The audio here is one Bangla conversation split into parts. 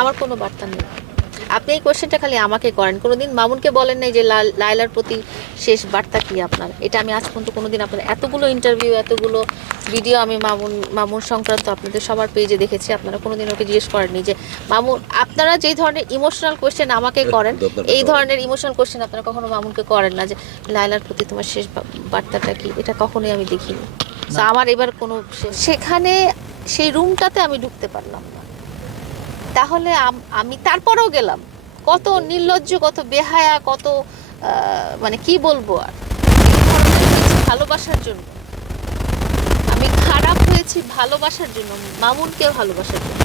আমার কোনো বার্তা নেই। আপনি এই কোয়েশ্চেনটা খালি আমাকে করেন। কোনোদিন মামুনকে বলেন নাই যে লায়লার প্রতি শেষ বার্তা কি আপনার? এটা আমি আজ পর্যন্ত কোনোদিন আপনার এতগুলো ইন্টারভিউ এতগুলো ভিডিও আমি মামুন মামুন সংক্রান্ত আপনাদের সবার পেজে দেখেছি। আপনারা কোনোদিন ওকে জিজ্ঞেস করেননি যে মামুন আপনারা যেই ধরনের ইমোশনাল কোয়েশ্চেন আমাকে করেন এই ধরনের ইমোশনাল কোয়েশ্চেন আপনারা কখনো মামুনকে করেন না যে লাইলার প্রতি তোমার শেষ বার্তাটা কি? এটা কখনোই আমি দেখিনি। তো আমার এবার কোনো সেখানে সেই রুমটাতে আমি ঢুকতে পারলাম না। তাহলে আমি তারপরেও গেলাম। কত নির্লজ্জ কত বেহায়া কত মানে কি বলব আর? ভালোবাসার জন্য। আমি খারাপ হয়েছি ভালোবাসার জন্য মামুনকে ভালোবাসার জন্য।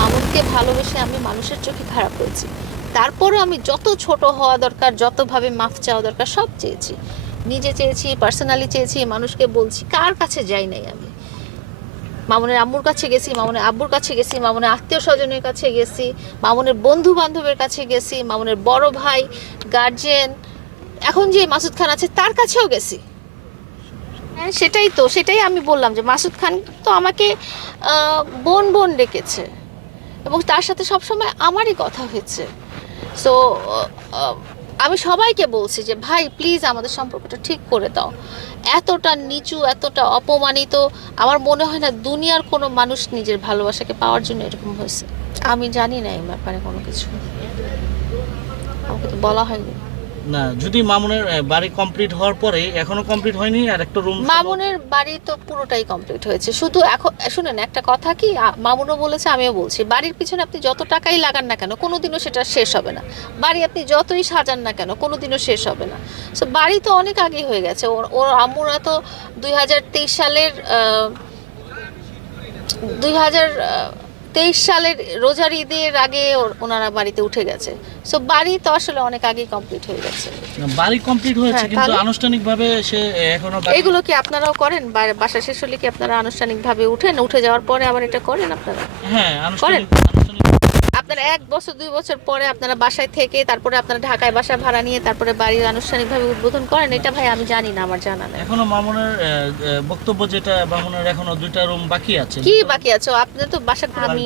মামুনকে ভালোবেসে আমি মানুষের চোখে খারাপ হয়েছি। তারপরও আমি যত ছোট হওয়া দরকার যতভাবে মাফ চাওয়া দরকার সব চেয়েছি। নিজে চেয়েছি পার্সোনালি চেয়েছি মানুষকে বলছি কার কাছে যাই নাই আমি? মামুনের আম্মুর কাছে গেছি, মামুনের আব্বুর কাছে গেছি, মামুনের আত্মীয় স্বজনের কাছে গেছি, মামুনের বন্ধু বান্ধবের কাছে গেছি, মামুনের বড় ভাই গার্জেন এখন যে মাসুদ খান আছে তার কাছেও গেছি। হ্যাঁ সেটাই তো, সেটাই আমি বললাম যে মাসুদ খান তো আমাকে বোন বোন ডেকেছে এবং তার সাথে সবসময় আমারই কথা হয়েছে। সো আমি সবাইকে বলছি যে, ভাই প্লিজ আমাদের সম্পর্কটা ঠিক করে দাও। এতটা নিচু, এতটা অপমানিত, আমার মনে হয় না দুনিয়ার কোনো মানুষ নিজের ভালোবাসাকে পাওয়ার জন্য এরকম হয়েছে। আমি জানি না এই ব্যাপারে কোনো কিছু। আমাকে তো বলা হয়নি। না যদি মামুনের বাড়ি কমপ্লিট হওয়ার পরে এখনও কমপ্লিট হয়নি আর একটা রুম মামুনের বাড়ি তো পুরোটাই কমপ্লিট হয়েছে। শুধু এখন শুনেন একটা কথা কি মামুনও বলেছে আমিও বলছি বাড়ির পিছনে আপনি যত টাকাই লাগান না কেন কোনোদিনও সেটা শেষ হবে না। বাড়ি আপনি যতই সাজান না কেন কোনোদিনও শেষ হবে না। সো বাড়ি তো অনেক আগেই হয়ে গেছে। ওর ওর আম্মুরা তো দুই হাজার তেইশ সালের দুই হাজার তেইশ সালের রোজার ঈদের আগে ওনারা বাড়িতে উঠে গেছে সো বাড়ি তো আসলে অনেক আগেই কমপ্লিট হয়ে গেছে বাড়ি কমপ্লিট হয়েছে হ্যাঁ, কিন্তু? আনুষ্ঠানিকভাবে সে এখনও এগুলো কি আপনারাও করেন বাসা শেষ হলে কি আপনারা আনুষ্ঠানিকভাবে উঠেন উঠে যাওয়ার পরে আবার এটা করেন আপনারা হ্যাঁ করেন? আপনারা এক বছর দুই বছর পরে আপনারা বাসায় থেকে তারপরে আপনারা ঢাকায় বাসা ভাড়া নিয়ে তারপরে বাড়ি আনুষ্ঠানিকভাবে উদ্বোধন করেন এটা ভাই আমি জানি না আমার জানা নেই। এখনও মামুনের বক্তব্য যেটা মামুনের এখনও দুইটা রুম বাকি আছে। কি বাকি আছে? আপনি তো বাসা আমি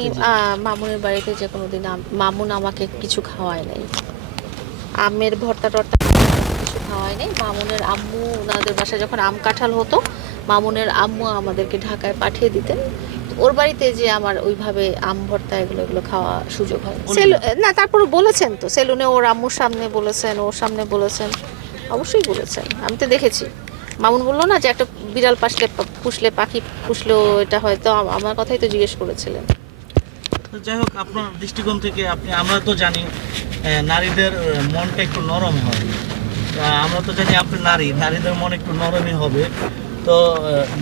মামুনের বাড়িতে যে কোনো দিন মামুন আমাকে কিছু খাওয়ায় নাই। আমের ভর্তা টর্তা কিছু খাওয়ায় নাই। মামুনের আম্মু ওনাদের বাসায় যখন আম কাঁঠাল হতো মামুনের আম্মু আমাদেরকে ঢাকায় পাঠিয়ে দিতেন। ওর বাড়িতে যে আমার ওইভাবে আম ভর্তা এগুলো এগুলো খাওয়া সুযোগ হয়। না তারপরে বলেছেন তো সেলুনে ওর আম্মুর সামনে বলেছেন ওর সামনে বলেছেন অবশ্যই বলেছেন আমি তো দেখেছি। মামুন বলল না যে একটা বিড়াল পাশলে পুষলে পাখি পুষলেও এটা হয়তো আম- আমার কথাই তো জিজ্ঞেস করেছিলেন। তো যাই হোক আপনার দৃষ্টিকোণ থেকে আপনি আমরা তো জানি নারীদের মনটা একটু নরম হয়। আমরা তো জানি আপনি নারী নারীদের মন একটু নরমই হবে। তো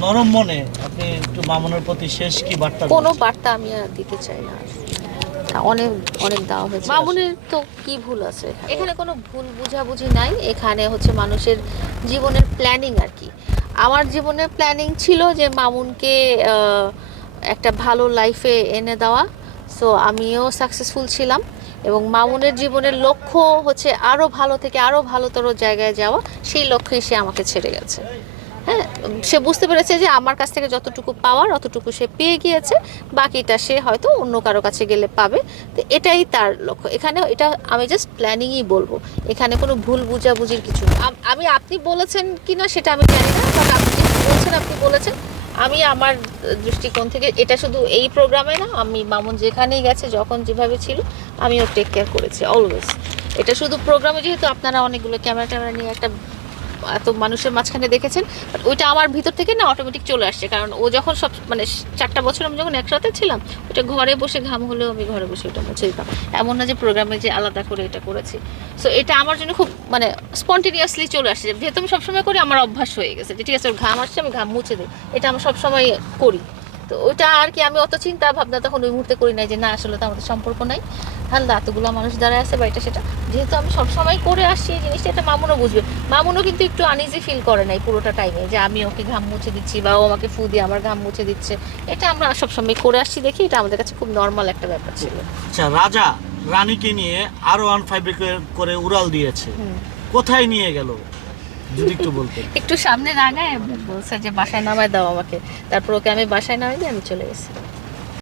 নরম মনে আপনি একটু মামুনের প্রতি শেষ কি বার্তা কোনো বার্তা আমি আর দিতে চাই না। অনেক অনেক দেওয়া হয়েছে। মামুনের তো কি ভুল আছে এখানে? এখানে কোনো ভুল বুঝাবুঝি নাই। এখানে হচ্ছে মানুষের জীবনের প্ল্যানিং আর কি। আমার জীবনের প্ল্যানিং ছিল যে মামুনকে একটা ভালো লাইফে এনে দেওয়া। সো আমিও সাকসেসফুল ছিলাম এবং মামুনের জীবনের লক্ষ্য হচ্ছে আরও ভালো থেকে আরও ভালোতর জায়গায় যাওয়া। সেই লক্ষ্যেই সে আমাকে ছেড়ে গেছে। হ্যাঁ সে বুঝতে পেরেছে যে আমার কাছ থেকে যতটুকু পাওয়ার, অতটুকু সে পেয়ে গিয়েছে, বাকিটা সে হয়তো অন্য কারও কাছে গেলে পাবে। তো এটাই তার লক্ষ্য। এখানে এটা আমি জাস্ট প্ল্যানিংই বলব। এখানে কোনো ভুল বুঝাবুঝির কিছু আমি আপনি বলেছেন কি না সেটা আমি জানি না, বাট আপনি বলছেন, আপনি বলেছেন। আমি আমার দৃষ্টিকোণ থেকে এটা শুধু এই প্রোগ্রামে না, আমি মামুন যেখানেই গেছে, যখন যেভাবে ছিল, আমিও টেক কেয়ার করেছি অলওয়েজ এটা শুধু প্রোগ্রামে যেহেতু আপনারা অনেকগুলো ক্যামেরা ট্যামেরা নিয়ে একটা এত মানুষের মাঝখানে দেখেছেন ওইটা আমার ভিতর থেকে না অটোমেটিক চলে আসছে। কারণ ও যখন সব মানে চারটা বছর আমি যখন একসাথে ছিলাম ওটা ঘরে বসে ঘাম হলেও আমি ঘরে বসে ওটা মুছে দিতাম। এমন না যে প্রোগ্রামে যে আলাদা করে এটা করেছি। সো এটা আমার জন্য খুব মানে স্পন্টেনিয়াসলি চলে আসছে। যেহেতু আমি সবসময় করি, আমার অভ্যাস হয়ে গেছে যে ঠিক আছে, ওর ঘাম আসছে, আমি ঘাম মুছে দিই। এটা আমি সবসময় করি। তো ওইটা আর কি আমি অত চিন্তা ভাবনা তখন ওই মুহূর্তে করি নাই যে না আসলে তো আমাদের সম্পর্ক নাই। হালদা এতগুলো মানুষ দাঁড়ায় আছে বা এটা সেটা যেহেতু আমি সবসময় করে আসছি এই জিনিসটা এটা মামুনও বুঝবে। মামুনও কিন্তু একটু আনইজি ফিল করে নাই পুরোটা টাইমে যে আমি ওকে ঘাম মুছে দিচ্ছি বা ও আমাকে ফু দিয়ে আমার ঘাম মুছে দিচ্ছে। এটা আমরা সবসময় করে আসছি দেখি এটা আমাদের কাছে খুব নর্মাল একটা ব্যাপার ছিল। আচ্ছা রাজা রানীকে নিয়ে আরও ওয়ান ফাইভ করে উড়াল দিয়েছে। কোথায় নিয়ে গেল? যদি একটু একটু সামনে রাগায় বলছে যে বাসায় নামায় দাও আমাকে। তারপর ওকে আমি বাসায় নামাই দিয়ে আমি চলে গেছি।